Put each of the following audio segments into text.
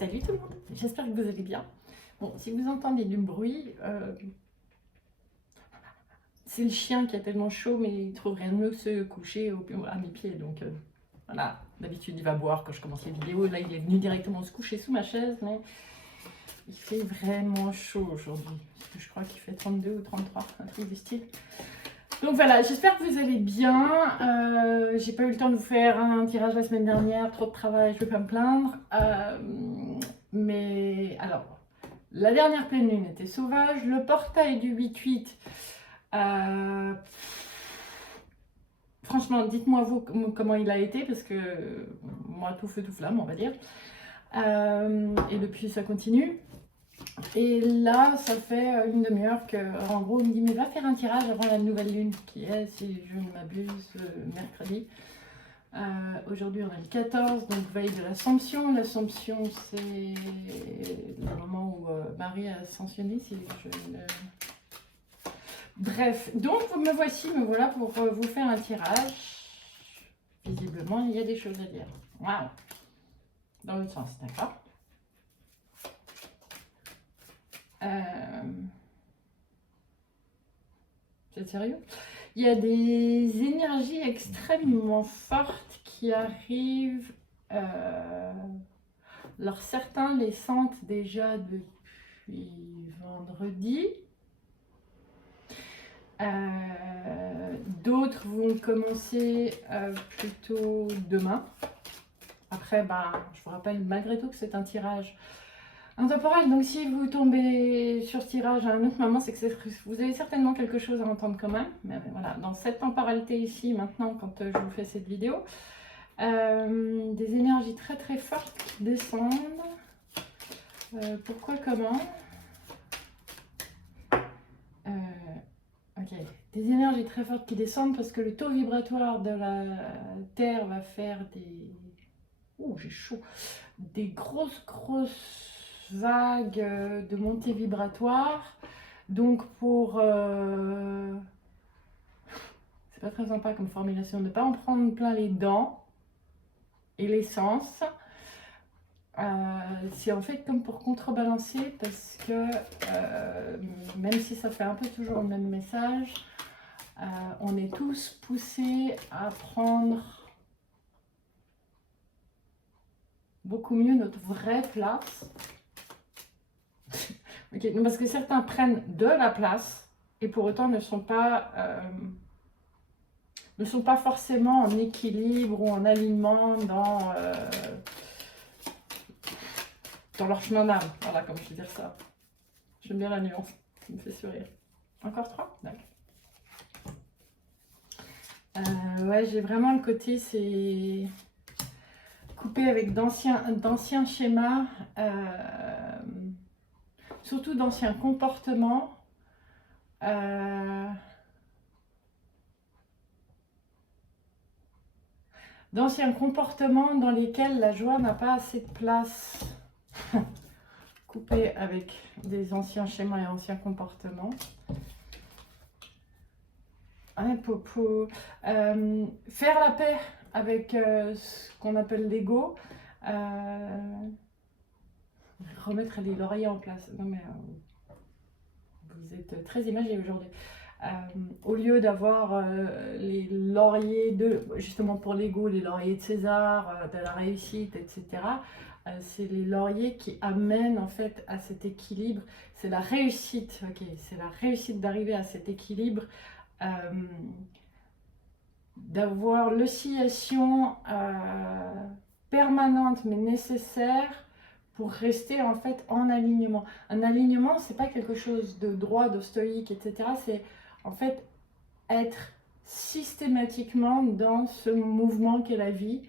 Salut tout le monde, j'espère que vous allez bien. Bon, si vous entendez du bruit, c'est le chien qui a tellement chaud, mais il trouve rien de mieux que se coucher à mes pieds. Donc voilà, d'habitude il va boire quand je commence les vidéos. Là, il est venu directement se coucher sous ma chaise, mais il fait vraiment chaud aujourd'hui. Parce que je crois qu'il fait 32 ou 33, un truc du style. Donc voilà, j'espère que vous allez bien. J'ai pas eu le temps de vous faire un tirage la semaine dernière, trop de travail, je vais pas me plaindre. Mais alors, la dernière pleine lune était sauvage. Le portail du 8-8, franchement, dites-moi vous comment il a été, parce que moi, tout feu, tout flamme, on va dire. Et depuis, ça continue. Et là, ça fait une demi-heure que, en gros, il me dit, mais va faire un tirage avant la nouvelle lune, qui est, si je ne m'abuse, mercredi. Aujourd'hui, on est le 14, donc veille de l'Assomption. L'Assomption, c'est le moment où Marie a ascensionné, si je ne... Bref, donc me voici, me voilà pour vous faire un tirage. Visiblement, il y a des choses à dire. Waouh! Dans l'autre sens, d'accord? C'est sérieux? Il y a des énergies extrêmement fortes qui arrivent. Alors certains les sentent déjà depuis vendredi. D'autres vont commencer plutôt demain. Après, je vous rappelle malgré tout que c'est un tirage intemporel. Donc si vous tombez sur ce tirage à un autre moment, c'est que vous avez certainement quelque chose à entendre quand même. Mais voilà, dans cette temporalité ici, maintenant, quand je vous fais cette vidéo, des énergies très très fortes qui descendent. Pourquoi, comment? Ok, des énergies très fortes qui descendent parce que le taux vibratoire de la Terre va faire des... Ouh, j'ai chaud. Des grosses vagues de montée vibratoire. Donc pour... c'est pas très sympa comme formulation, de ne pas en prendre plein les dents et l'essence. C'est en fait comme pour contrebalancer, parce que même si ça fait un peu toujours le même message, on est tous poussés à prendre beaucoup mieux notre vraie place. Okay, parce que certains prennent de la place et pour autant ne sont pas forcément en équilibre ou en alignement dans leur chemin d'âme. Voilà, comme je veux dire ça. J'aime bien la nuance, ça me fait sourire. Encore 3? D'accord. Ouais, j'ai vraiment le côté, c'est coupé avec d'anciens schémas, surtout d'anciens comportements. D'anciens comportements dans lesquels la joie n'a pas assez de place. Coupé avec des anciens schémas et anciens comportements. Pour faire la paix avec ce qu'on appelle l'ego, remettre les lauriers en place. Non mais vous êtes très imagé aujourd'hui. Au lieu d'avoir les lauriers justement pour l'ego, les lauriers de César, de la réussite, etc. C'est les lauriers qui amènent en fait à cet équilibre. C'est la réussite, ok, c'est la réussite d'arriver à cet équilibre. D'avoir l'oscillation permanente mais nécessaire pour rester en fait en alignement. Un alignement, c'est pas quelque chose de droit, de stoïque, etc. C'est en fait être systématiquement dans ce mouvement qu'est la vie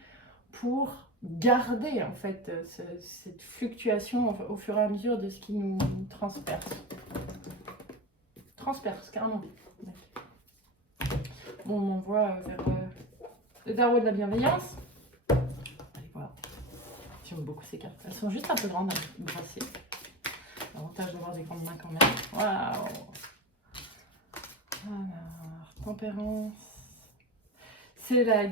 pour garder en fait cette fluctuation au fur et à mesure de ce qui nous transperce. Transperce, carrément. Bon, on m'envoie vers le tarot de la bienveillance. Allez, voilà. J'aime beaucoup ces cartes. Elles sont juste un peu grandes à brasser. L'avantage d'avoir des grandes mains quand même. Waouh! Alors, tempérance. C'est la...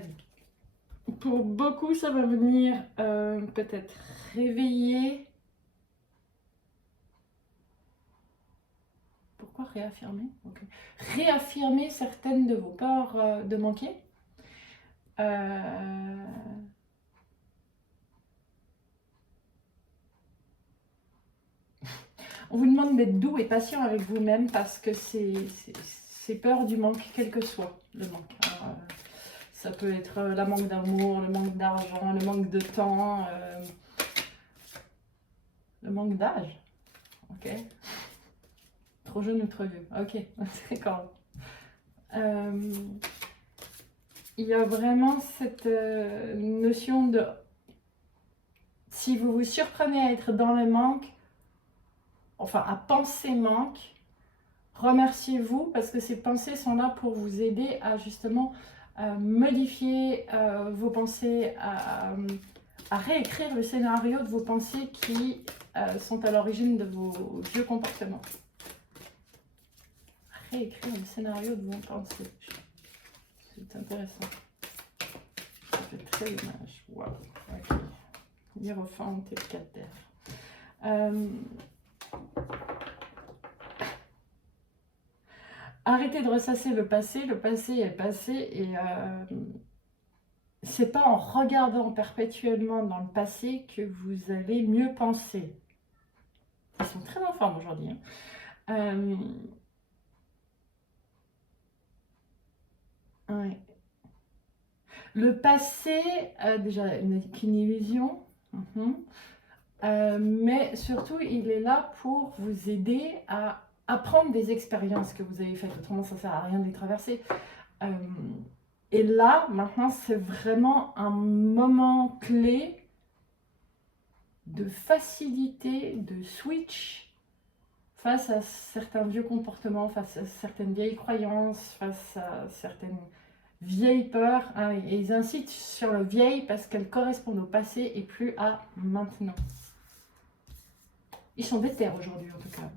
Pour beaucoup, ça va venir peut-être réveiller Pourquoi réaffirmer? Okay. Réaffirmer certaines de vos peurs de manquer. On vous demande d'être doux et patient avec vous-même parce que c'est peur du manque, quel que soit le manque. Alors, ça peut être le manque d'amour, le manque d'argent, le manque de temps, le manque d'âge. Ok. Trop jeune ou trop vieux. Ok, d'accord. Il y a vraiment cette notion de... Si vous vous surprenez à être dans le manque, enfin à penser manque, remerciez-vous parce que ces pensées sont là pour vous aider à justement modifier vos pensées, à réécrire le scénario de vos pensées qui sont à l'origine de vos vieux comportements. Réécrire le scénario de vos pensées. C'est intéressant. Ça fait très image. Waouh. Ok. Hiérophante et 4 terres. Arrêtez de ressasser le passé est passé et c'est pas en regardant perpétuellement dans le passé que vous allez mieux penser. Ils sont très en forme aujourd'hui. Hein. Ouais. Le passé, déjà, n'est qu'une illusion. Mais surtout, il est là pour vous aider à apprendre des expériences que vous avez faites. Autrement, ça ne sert à rien de les traverser. Et là, maintenant, c'est vraiment un moment clé de facilité, de switch face à certains vieux comportements, face à certaines vieilles croyances, face à certaines vieilles peurs. Hein, et ils incitent sur le vieil parce qu'elles correspondent au passé et plus à maintenant. Ils sont déter aujourd'hui, en tout cas.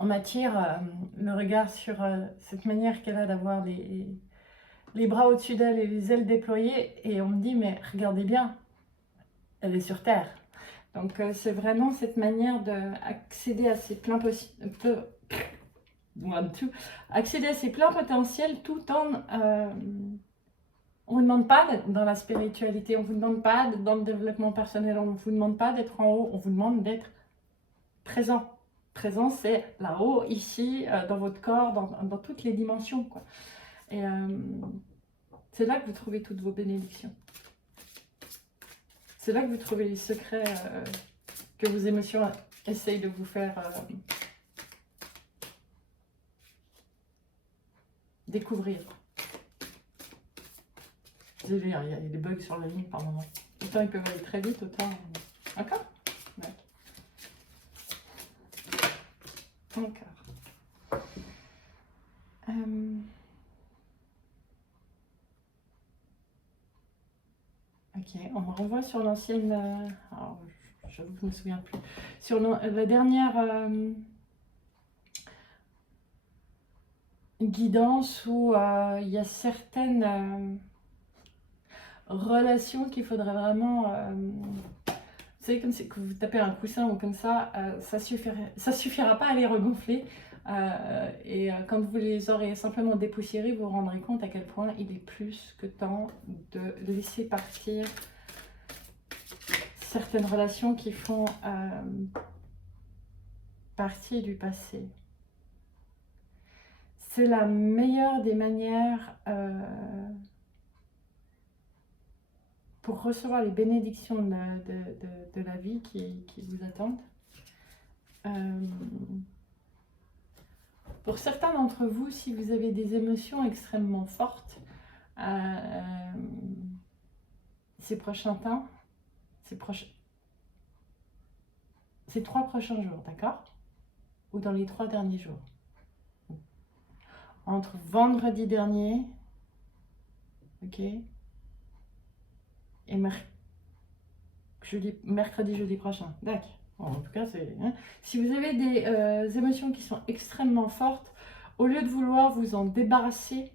On m'attire le regard sur cette manière qu'elle a d'avoir les bras au-dessus d'elle et les ailes déployées. Et on me dit, mais regardez bien, elle est sur Terre. Donc c'est vraiment cette manière d'accéder à ses pleins accéder à ses pleins potentiels tout en... on ne vous demande pas d'être dans la spiritualité, on ne vous demande pas d'être dans le développement personnel, on ne vous demande pas d'être en haut, on vous demande d'être présent. Présent, c'est là-haut, ici, dans votre corps, dans toutes les dimensions, quoi. Et c'est là que vous trouvez toutes vos bénédictions. C'est là que vous trouvez les secrets que vos émotions essayent de vous faire découvrir. Désolé, il y a des bugs sur la ligne par moment. Autant ils peuvent aller très vite, autant... D'accord ? Ouais. D'accord. Ok, on me renvoie sur l'ancienne... alors, j'avoue que je ne me souviens plus. Sur la dernière guidance où il y a certaines relations qu'il faudrait vraiment... vous savez, comme c'est que vous tapez un coussin ou comme ça, ça suffira pas à les regonfler. Quand vous les aurez simplement dépoussiérés, vous vous rendrez compte à quel point il est plus que temps de laisser partir certaines relations qui font partie du passé. C'est la meilleure des manières pour recevoir les bénédictions de la vie qui vous attendent. Pour certains d'entre vous, si vous avez des émotions extrêmement fortes, ces prochains temps, ces 3 prochains jours, d'accord? Ou dans les 3 derniers jours. Entre vendredi dernier, ok, et mercredi, jeudi prochain. D'accord. Bon, en tout cas, c'est... Hein. Si vous avez des émotions qui sont extrêmement fortes, au lieu de vouloir vous en débarrasser,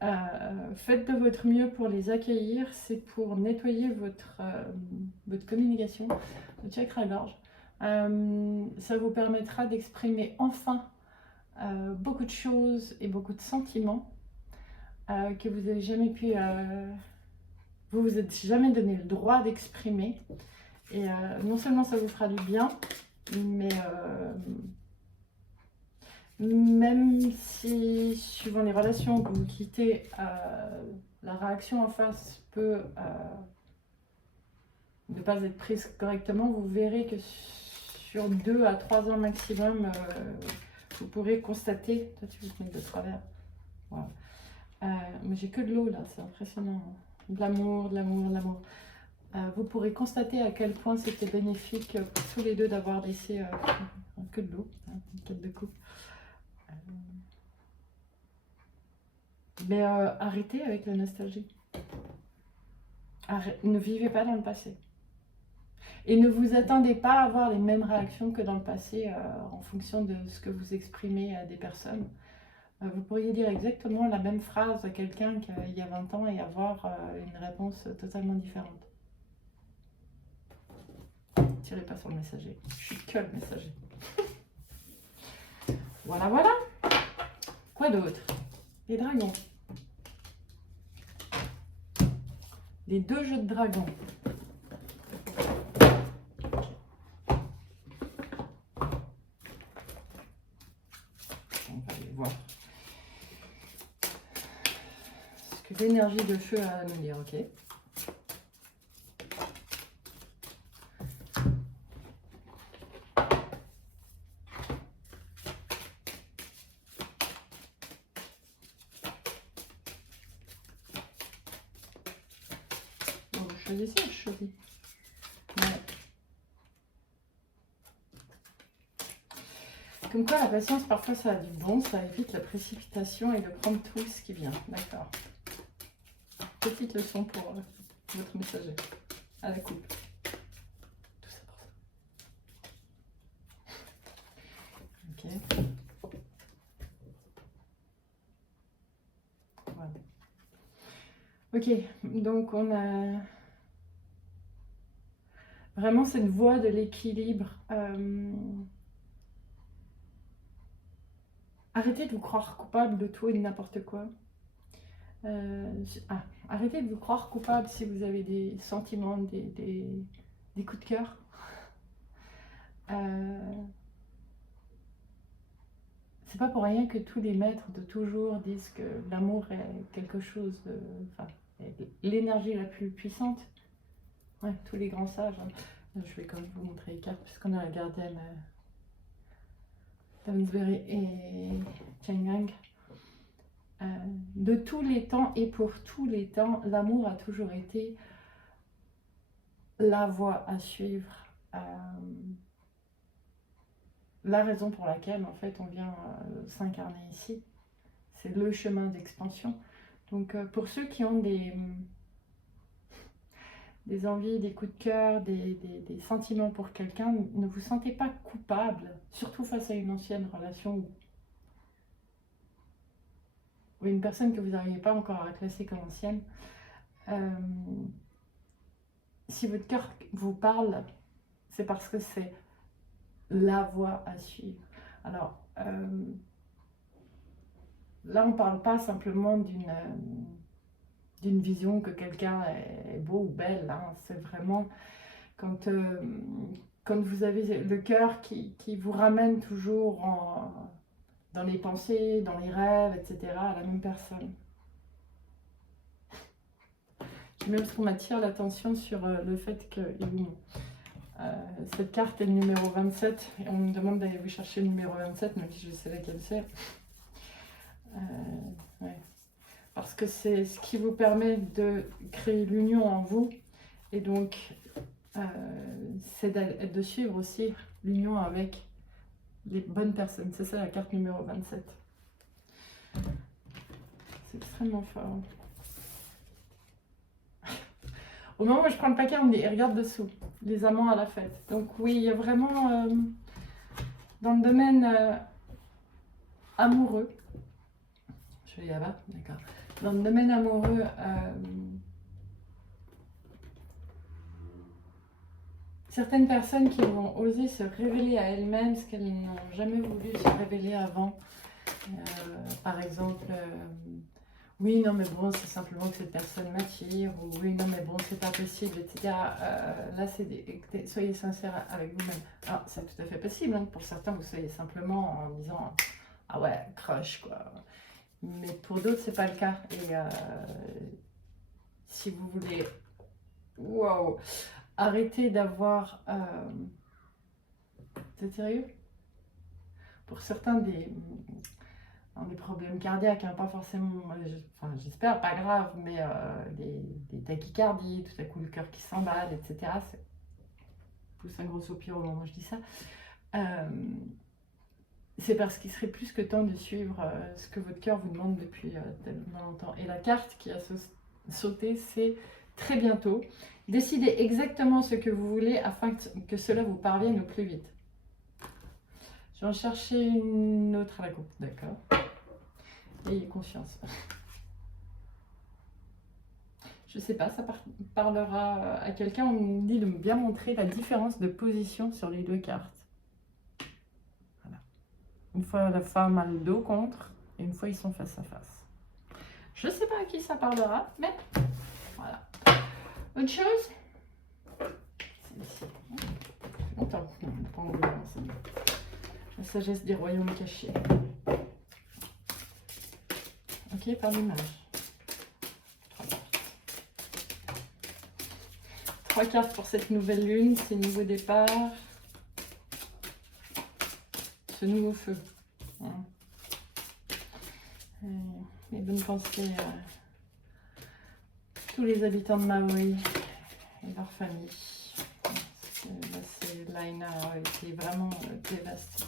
faites de votre mieux pour les accueillir. C'est pour nettoyer votre communication, votre chakra-gorge. Ça vous permettra d'exprimer enfin beaucoup de choses et beaucoup de sentiments que vous n'avez jamais pu... vous êtes jamais donné le droit d'exprimer. Et non seulement ça vous fera du bien, mais même si, suivant les relations que vous quittez, la réaction en face peut ne pas être prise correctement, vous verrez que sur 2 à 3 ans maximum, vous pourrez constater... Toi, tu veux te mettre de travers. Voilà. Mais j'ai que de l'eau là, c'est impressionnant. De l'amour, de l'amour, de l'amour. Vous pourrez constater à quel point c'était bénéfique pour tous les deux d'avoir laissé que de l'eau, une quête de coupe. Mais arrêtez avec la nostalgie. Ne vivez pas dans le passé. Et ne vous attendez pas à avoir les mêmes réactions que dans le passé en fonction de ce que vous exprimez à des personnes. Vous pourriez dire exactement la même phrase à quelqu'un qu'il y a 20 ans et avoir une réponse totalement différente. Tirez pas sur le messager. Je suis que le messager. Voilà, voilà. Quoi d'autre? Les dragons. Les 2 jeux de dragons. On va aller voir ce que l'énergie de feu a à nous dire, ok? Bon, vous choisissez, je choisis. Ouais. Comme quoi la patience, parfois ça a du bon, ça évite la précipitation et de prendre tout ce qui vient. D'accord. Petite leçon pour votre messager. À la coupe. Tout ça pour ça. Ok. Voilà. Ok, donc on a vraiment cette voie de l'équilibre. Arrêtez de vous croire coupable de tout et de n'importe quoi. Arrêtez de vous croire coupable si vous avez des sentiments, des coups de cœur. C'est pas pour rien que tous les maîtres de toujours disent que l'amour est quelque chose de... Enfin, l'énergie la plus puissante. Ouais, tous les grands sages. Hein. Je vais quand même vous montrer les cartes puisqu'on a la gardienne Tamsbury et Cheng. De tous les temps et pour tous les temps, l'amour a toujours été la voie à suivre. La raison pour laquelle en fait on vient s'incarner ici, c'est le chemin d'expansion. Donc pour ceux qui ont des envies, des coups de cœur, des sentiments pour quelqu'un, ne vous sentez pas coupable, surtout face à une ancienne relation ou une personne que vous n'arrivez pas encore à classer comme ancienne. Si votre cœur vous parle, c'est parce que c'est la voie à suivre. Alors, là, on ne parle pas simplement d'une vision que quelqu'un est beau ou belle. Hein. C'est vraiment quand vous avez le cœur qui vous ramène toujours dans les pensées, dans les rêves, etc., à la même personne. Même ce qu'on m'attire l'attention sur le fait que cette carte est le numéro 27, et on me demande d'aller vous chercher le numéro 27, même si je sais laquelle c'est. Ouais. Parce que c'est ce qui vous permet de créer l'union en vous, et donc c'est de suivre aussi l'union avec les bonnes personnes. C'est ça la carte numéro 27. C'est extrêmement fort. Au moment où je prends le paquet, on me dit, regarde dessous, les amants à la fête. Donc oui, il y a vraiment, dans le domaine amoureux, je vais là-bas, d'accord. Dans le domaine amoureux, certaines personnes qui vont oser se révéler à elles-mêmes ce qu'elles n'ont jamais voulu se révéler avant. Par exemple, oui, non, mais bon, c'est simplement que cette personne m'attire, ou oui, non, mais bon, c'est pas possible, etc. Là, soyez sincère avec vous-même. Alors, c'est tout à fait possible, hein, pour certains, vous soyez simplement en disant, ah ouais, crush, quoi. Mais pour d'autres, c'est pas le cas. Et si vous voulez, wow, arrêter d'avoir, c'est sérieux? Pour certains, des problèmes cardiaques, hein, pas forcément, enfin, j'espère, pas grave, mais des tachycardies, tout à coup le cœur qui s'emballe, etc. C'est pousse un gros soupir au moment où je dis ça. C'est parce qu'il serait plus que temps de suivre ce que votre cœur vous demande depuis tellement longtemps. Et la carte qui a sauté, c'est très bientôt. Décidez exactement ce que vous voulez afin que cela vous parvienne au plus vite. Je vais en chercher une autre à la coupe, d'accord. Ayez confiance. Je sais pas, ça parlera à quelqu'un. On me dit de bien montrer la différence de position sur les deux cartes. Voilà. Une fois la femme a le dos contre, et une fois ils sont face à face. Je sais pas à qui ça parlera, mais voilà. Autre chose? C'est ici. Longtemps. Non, pas en volant, c'est bon. La sagesse des royaumes cachés. Ok, par l'image. 3 cartes pour cette nouvelle lune, ces nouveaux départs, ce nouveau feu. Hein. Les bonnes pensées à tous les habitants de Maui et leur famille. Là, Laina a été vraiment dévastée.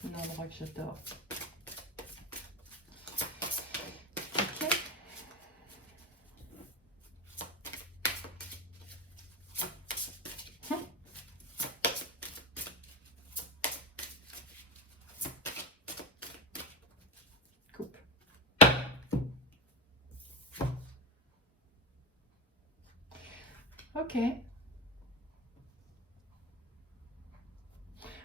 C'est un endroit que j'adore. Ok. Coupe. Ok.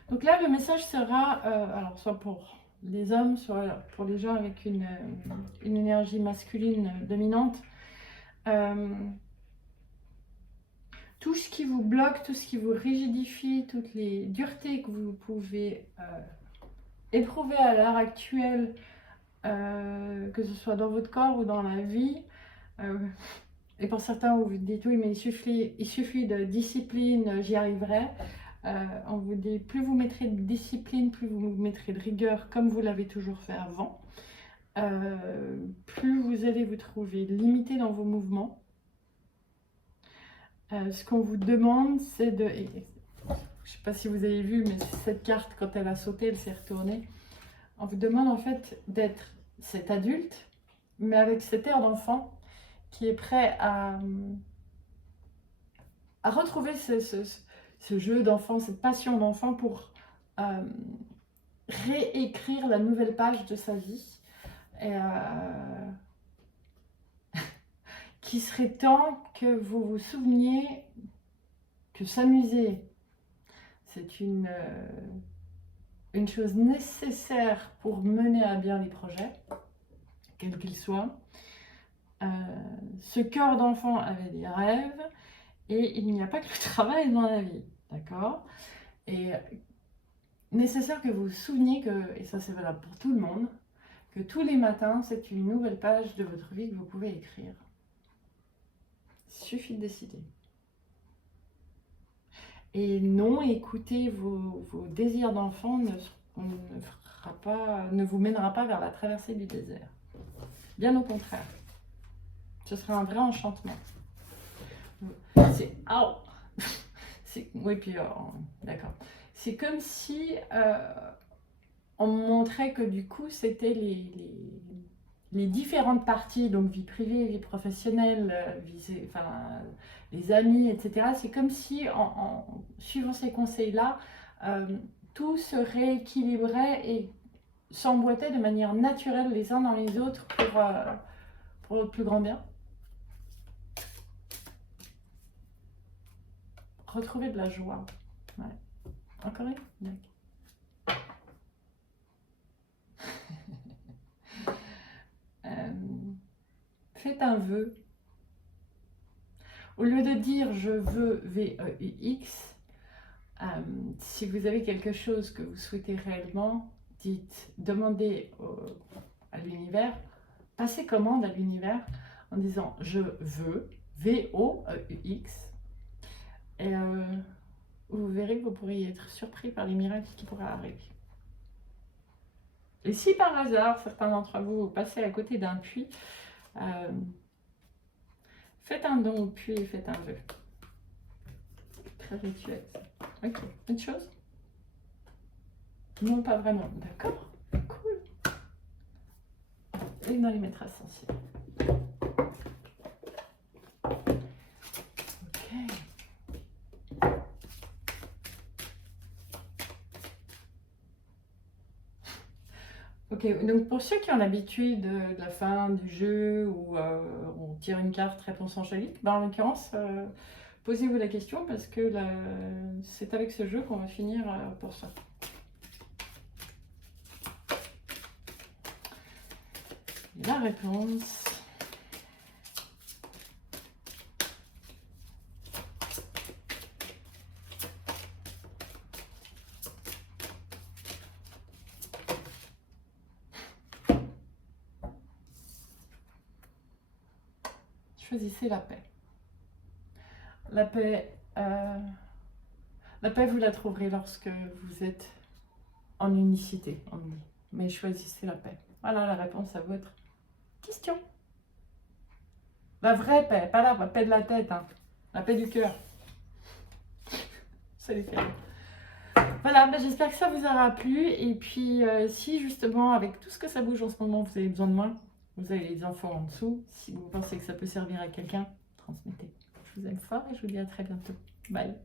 Donc là, le message sera, alors soit pour les hommes, soit pour les gens avec une énergie masculine dominante. Tout ce qui vous bloque, tout ce qui vous rigidifie, toutes les duretés que vous pouvez éprouver à l'heure actuelle, que ce soit dans votre corps ou dans la vie. Et pour certains, vous vous dites oui, mais il suffit de discipline, j'y arriverai. On vous dit, plus vous mettrez de discipline, plus vous mettrez de rigueur, comme vous l'avez toujours fait avant, plus vous allez vous trouver limité dans vos mouvements. Ce qu'on vous demande, c'est de... je ne sais pas si vous avez vu, mais cette carte, quand elle a sauté, elle s'est retournée. On vous demande en fait d'être cet adulte, mais avec cet air d'enfant qui est prêt à retrouver ce jeu d'enfant, cette passion d'enfant pour réécrire la nouvelle page de sa vie. Et, qu'il serait temps que vous vous souveniez que s'amuser, c'est une chose nécessaire pour mener à bien les projets, quels qu'ils soient. Ce cœur d'enfant avait des rêves et il n'y a pas que le travail dans la vie, d'accord? Et nécessaire que vous vous souveniez que, et ça c'est valable pour tout le monde, que tous les matins c'est une nouvelle page de votre vie que vous pouvez écrire. Il suffit de décider. Et non, écouter vos désirs d'enfant ne vous mènera pas vers la traversée du désert. Bien au contraire. Ce sera un vrai enchantement. C'est... oui, puis... d'accord. C'est comme si on montrait que du coup, c'était les différentes parties, donc vie privée, vie professionnelle, les amis, etc. C'est comme si, en suivant ces conseils-là, tout se rééquilibrait et s'emboîtait de manière naturelle les uns dans les autres pour votre plus grand bien. Retrouvez de la joie. Ouais. Encore une? D'accord. Faites un vœu. Au lieu de dire je veux V-E-U-X, si vous avez quelque chose que vous souhaitez réellement, demandez à l'univers, passez commande à l'univers en disant je veux V-O-E-U-X. Et vous verrez que vous pourriez être surpris par les miracles qui pourraient arriver. Et si par hasard, certains d'entre vous passez à côté d'un puits, faites un don au puits et faites un vœu. Très rituel. Ok, une chose? Non, pas vraiment. D'accord, cool. Et dans les maîtres ascensionnels. Ok, donc pour ceux qui ont l'habitude de la fin du jeu où on tire une carte réponse angélique, en l'occurrence, posez-vous la question parce que c'est avec ce jeu qu'on va finir pour ça. La réponse. Choisissez la paix. La paix, vous la trouverez lorsque vous êtes en unicité, on dit. Mais choisissez la paix. Voilà la réponse à votre question. La vraie paix, pas la paix de la tête, hein. La paix du cœur. Ça les fait rire. Voilà, j'espère que ça vous aura plu. Et puis, si justement, avec tout ce que ça bouge en ce moment, vous avez besoin de moi, vous avez les infos en dessous. Si vous pensez que ça peut servir à quelqu'un, transmettez. Je vous aime fort et je vous dis à très bientôt. Bye.